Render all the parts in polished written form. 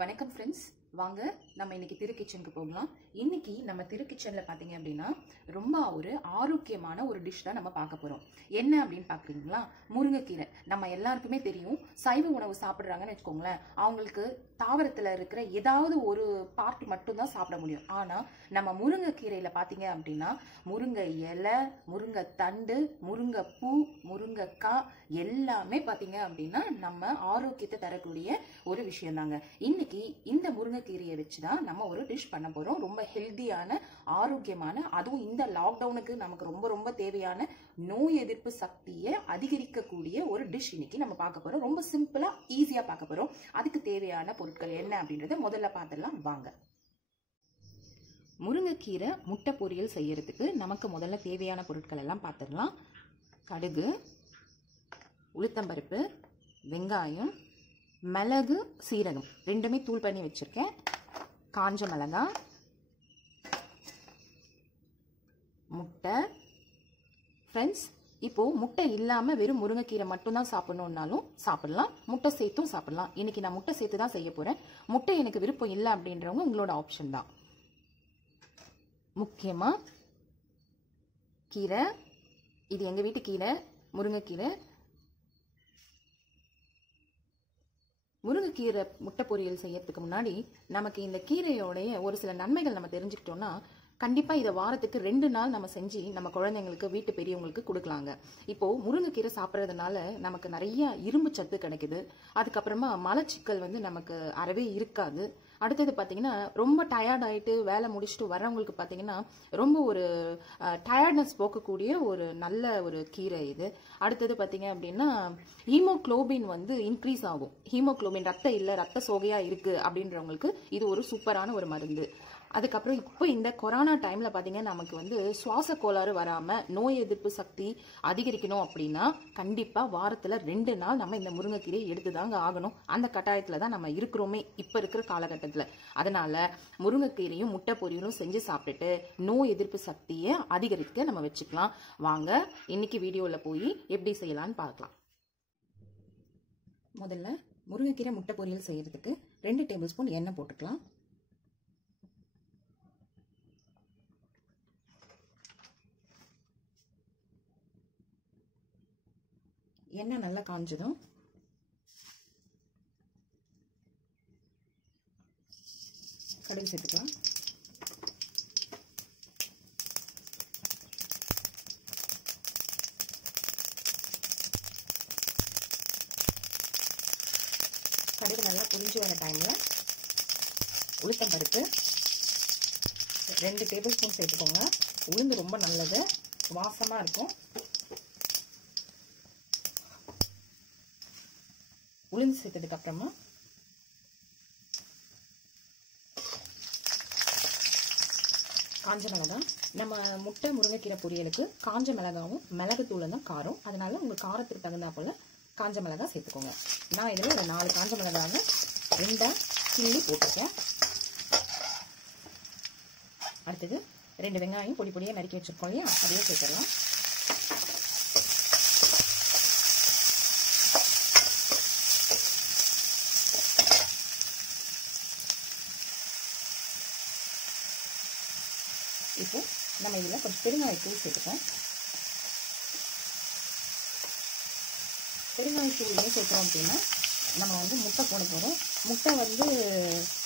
வணக்கம் ஃப்ரெண்ட்ஸ், வாங்க நம்ம இன்னைக்கு திரு கிச்சனுக்கு போகலாம். இன்னைக்கு நம்ம திரு கிச்சன்ல பாத்தீங்க அப்படின்னா ரொம்ப ஒரு ஆரோக்கியமான ஒரு டிஷ் தான் நம்ம பார்க்க போறோம். என்ன அப்படின்னு பாக்குறீங்களா? முருங்கைக்கீரை. நம்ம எல்லாருக்குமே தெரியும், சைவ உணவு சாப்பிடுறாங்கன்னு வச்சுக்கோங்களேன், அவங்களுக்கு தாவரத்துல இருக்கிற ஏதாவது ஒரு பார்ட் மட்டும் தான் சாப்பிட முடியும். ஆனா நம்ம முருங்கைக்கீரையில பாத்தீங்க அப்படின்னா முருங்கை இலை, முருங்கை தண்டு, முருங்கை பூ, முருங்கைக்காய் எல்லாமே பாத்தீங்க அப்படின்னா நம்ம ஆரோக்கியத்தை தரக்கூடிய ஒரு விஷயம் தாங்க. இன்னைக்கு இந்த முருங்கைக்கீரையை வச்சுதான் நம்ம ஒரு டிஷ் பண்ண போறோம். ரொம்ப ஹெல்தியான, ஆரோக்கியமான, அதுவும் இந்த லாக்டவுனுக்கு நமக்கு ரொம்ப ரொம்ப தேவையான நோய் எதிர்ப்பு சக்தியை அதிகரிக்கக்கூடிய ஒரு டிஷ் இன்னைக்கு நம்ம பார்க்க போறோம். ரொம்ப சிம்பிளா ஈஸியா பார்க்க போறோம். அதுக்கு தேவையான பொருட்கள் என்ன அப்படின்றத முதல்ல பார்த்துடலாம் வாங்க. முருங்கைக்கீரை முட்டை பொரியல் செய்யறதுக்கு நமக்கு முதல்ல தேவையான பொருட்கள் எல்லாம் பார்த்துடலாம். கடுகு, உளுத்தம்பருப்பு, வெங்காயம், மிளகு, சீரகம் ரெண்டுமே தூள் பண்ணி வச்சிருக்கேன், காஞ்ச மிளகாய், முட்டை. ஃப்ரெண்ட்ஸ், இப்போ முட்டை இல்லாமல் வெறும் முருங்கைக்கீரை மட்டும்தான் சாப்பிடணுன்னாலும் சாப்பிடலாம், முட்டை சேர்த்தும் சாப்பிடலாம். இன்னைக்கு நான் முட்டை சேர்த்து தான் செய்ய போறேன். முட்டை எனக்கு விருப்பம் இல்லை அப்படின்றவங்க உங்களோட ஆப்ஷன் தான். முக்கியமா கீரை, இது எங்க வீட்டு கீரை, முருங்கைக்கீரை. முருங்கைக்கீரை முட்டை பொரியல் செய்யறதுக்கு முன்னாடி நமக்கு இந்த கீரையோடைய ஒரு சில நன்மைகள் நம்ம தெரிஞ்சுக்கிட்டோம்னா கண்டிப்பா இதை வாரத்துக்கு 2 நாள் நம்ம செஞ்சு நம்ம குழந்தைங்களுக்கு, வீட்டு பெரியவங்களுக்கு கொடுக்கலாங்க. இப்போ முருங்கைக்கீரை சாப்பிட்றதுனால நமக்கு நிறைய இரும்பு சத்து கிடைக்குது. அதுக்கப்புறமா மலச்சிக்கல் நமக்கு அறவே இருக்காது. அடுத்தது பார்த்தீங்கன்னா ரொம்ப டயர்ட் ஆகிட்டு வேலை முடிச்சுட்டு வர்றவங்களுக்கு பார்த்தீங்கன்னா ரொம்ப ஒரு டயர்ட்னஸ் போக்கக்கூடிய ஒரு நல்ல ஒரு கீரை இது. அடுத்தது பார்த்தீங்க அப்படின்னா ஹீமோக்ளோபின் இன்க்ரீஸ் ஆகும். ஹீமோக்ளோபின் ரத்தம் இல்லை, ரத்த சோகையா இருக்கு அப்படின்றவங்களுக்கு இது ஒரு சூப்பரான ஒரு மருந்து. அதுக்கப்புறம் இப்போ இந்த கொரோனா டைம்ல பாத்தீங்கன்னா நமக்கு சுவாச கோளாறு வராம நோய் எதிர்ப்பு சக்தி அதிகரிக்கணும் அப்படின்னா கண்டிப்பா வாரத்துல 2 நாள் நம்ம இந்த முருங்கைக்கீரையை எடுத்துதாங்க ஆகணும். அந்த கட்டாயத்துல தான் நம்ம இருக்கிறோமே இப்ப இருக்கிற காலகட்டத்துல. அதனால முருங்கைக்கீரையும் முட்டை பொரியலும் செஞ்சு சாப்பிட்டுட்டு நோய் எதிர்ப்பு சக்தியை அதிகரிக்க நம்ம வச்சுக்கலாம். வாங்க இன்னைக்கு வீடியோல போய் எப்படி செய்யலாம்னு பார்க்கலாம். முதல்ல முருங்கைக்கீரை முட்டை பொரியல் செய்யறதுக்கு 2 டேபிள் ஸ்பூன் எண்ணெய் போட்டுக்கலாம். எண்ணெய் நல்லா காஞ்சதும் கடுகு சேர்த்துக்கலாம். கடுகு நல்லா பொரிஞ்சு வர டைம்ல உளுத்தம் பருப்பு 2 டேபிள் ஸ்பூன் சேர்த்துக்கோங்க. உளுந்து ரொம்ப நல்லது, வாசமா இருக்கும். உளுந்து சேர்த்ததுக்கு அப்புறமா காஞ்ச மிளகாய். நம்ம முட்டை முருங்கைக்கீரை பொரியலுக்கு காஞ்ச மிளகாவும் மிளகுத்தூளும் தான் காரம். அதனால உங்க காரத்துக்கு தகுந்தா போல காஞ்ச மிளகாய் சேர்த்துக்கோங்க. நான் இதில் ஒரு 4 காஞ்ச மிளகாவை 2 கிள்ளி போட்டிருக்கேன். அடுத்தது 2 வெங்காயம் பொடி பொடியாக நறுக்கி வச்சிருக்கோம் இல்லையா, அதையும் சேர்த்துடலாம். இப்போ நம்ம இதில் கொஞ்சம் பெருங்காயத்தூள் சேர்த்துப்போம். பெருங்காயத்தூள் ஏன் சேர்க்குறோம் அப்படின்னா நம்ம முட்டை போட போகிறோம். முட்டை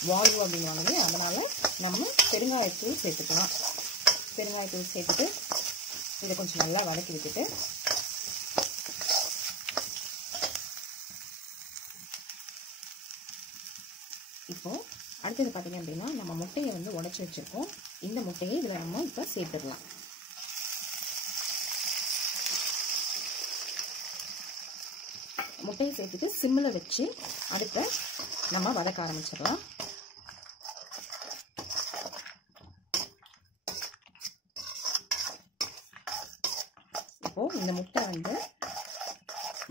வால்வு அப்படின்வாங்க, அதனால நம்ம பெருங்காயத்தூள் சேர்த்துக்கலாம். பெருங்காயத்தூள் சேர்த்துட்டு இதை கொஞ்சம் நல்லா வதக்கி விட்டுட்டு இப்போ அடுத்தது பார்த்தீங்க அப்படின்னா நம்ம முட்டையை உடைச்சி வச்சிருக்கோம். இந்த முட்டையை இதில் நம்ம இப்போ சேர்த்துடலாம். முட்டையை சேர்த்துட்டு சிம்மில் வச்சு அடுத்த நம்ம வதக்க ஆரம்பிச்சிடலாம். இப்போ இந்த முட்டை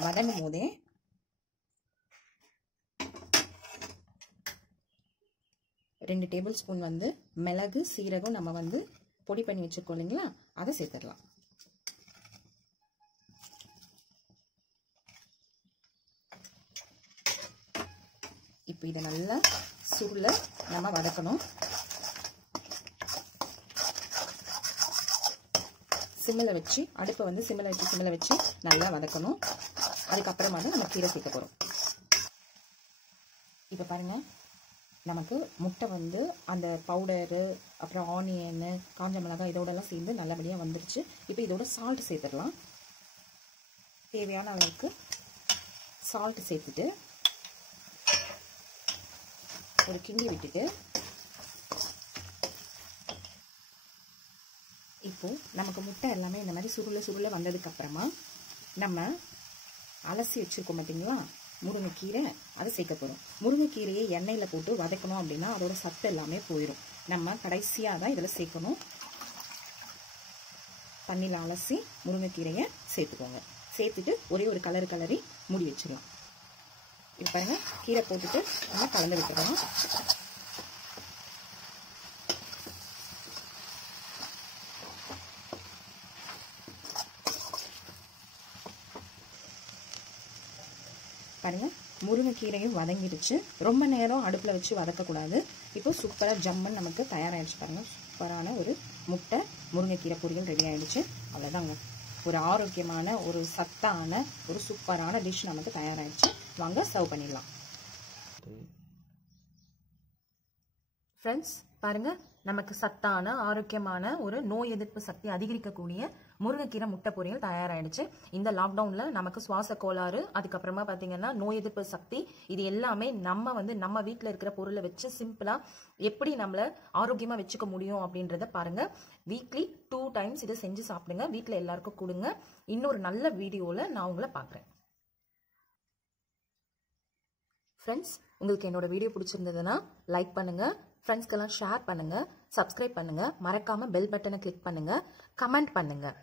வதங்கும் போதே ரெண்டு டேபிள் ஸ்பூன் மிளகு, சீரகம் நம்ம பொடி பண்ணி வச்சிருக்கோம் இல்லைங்களா, அதை சேர்த்துடலாம். இப்போ இதை நல்லா சுருள நம்ம வதக்கணும். சிம்மில் வச்சு அடுப்பை வந்து சிம்மில் வச்சு நல்லா வதக்கணும். அதுக்கப்புறமா தான் நம்ம கீரை சேர்க்க போகிறோம். இப்போ பாருங்கள், நமக்கு முட்டை வந்து அந்த பவுடரு அப்புறம் ஆனியனு காஞ்ச மிளகாய் இதோடலாம் சேர்ந்து நல்லபடியாக வந்துருச்சு. இப்போ இதோட சால்ட் சேர்த்துடலாம். தேவையான அளவுக்கு சால்ட் சேர்த்துட்டு ஒரு கிண்டி விட்டுட்டு இப்போ நமக்கு முட்டை எல்லாமே இந்த மாதிரி சுருள வந்ததுக்கப்புறமா நம்ம அலசி வச்சுருக்கோம் பார்த்தீங்களா முருங்கைக்கீரை, அதை சேர்க்க போகிறோம். முருங்கைக்கீரையை எண்ணெயில் போட்டு வதக்கணும் அப்படின்னா அதோட சத்து எல்லாமே போயிடும். நம்ம கடைசியாக தான் இதில் சேர்க்கணும். தண்ணியில் அலசி முருங்கைக்கீரையை சேர்த்துக்கோங்க. சேர்த்துட்டு ஒரே ஒரு கலரி மூடி வச்சிடலாம். இப்போ பாருங்கள், கீரை போட்டுட்டு நம்ம கலந்து விட்டுறலாம். பாருங்கள், முருங்கைக்கீரையும் வதங்கிடுச்சு. ரொம்ப நேரம் அடுப்பில் வச்சு வதக்கக்கூடாது. இப்போ சூப்பராக ஜம்மன் நமக்கு தயாராகிடுச்சு. பாருங்கள், சூப்பரான ஒரு முட்டை முருங்கைக்கீரை பொரியல் ரெடி ஆகிடுச்சு. அவ்வளோதாங்க, ஒரு ஆரோக்கியமான ஒரு சத்தான ஒரு சூப்பரான டிஷ் நமக்கு தயாராகிடுச்சு. வாங்க சர்வ் பண்ணிடலாம். ஃப்ரெண்ட்ஸ் பாருங்கள், நமக்கு சத்தான ஆரோக்கியமான ஒரு நோய் எதிர்ப்பு சக்தி அதிகரிக்கக்கூடிய முருங்கைக்கீரை முட்டை பொரியல் தயாராகிடுச்சு. இந்த லாக்டவுனில் நமக்கு சுவாச கோளாறு, அதுக்கப்புறமா பார்த்தீங்கன்னா நோய் எதிர்ப்பு சக்தி, இது எல்லாமே நம்ம வீட்டில் இருக்கிற பொருளை வச்சு சிம்பிளாக எப்படி நம்மளை ஆரோக்கியமாக வச்சுக்க முடியும் அப்படின்றத பாருங்கள். வீக்லி 2 times இதை செஞ்சு சாப்பிடுங்க. வீட்டில் எல்லாருக்கும் கொடுங்க. இன்னொரு நல்ல வீடியோவில் நான் உங்களை பார்க்குறேன். ஃப்ரெண்ட்ஸ், உங்களுக்கு என்னோட வீடியோ பிடிச்சிருந்ததுன்னா லைக் பண்ணுங்கள், ஃப்ரெண்ட்ஸ்க்கெல்லாம் ஷேர் பண்ணுங்கள், சப்ஸ்கிரைப் பண்ணுங்கள், மறக்காமல் பெல் பட்டனை கிளிக் பண்ணுங்கள், கமெண்ட் பண்ணுங்கள்.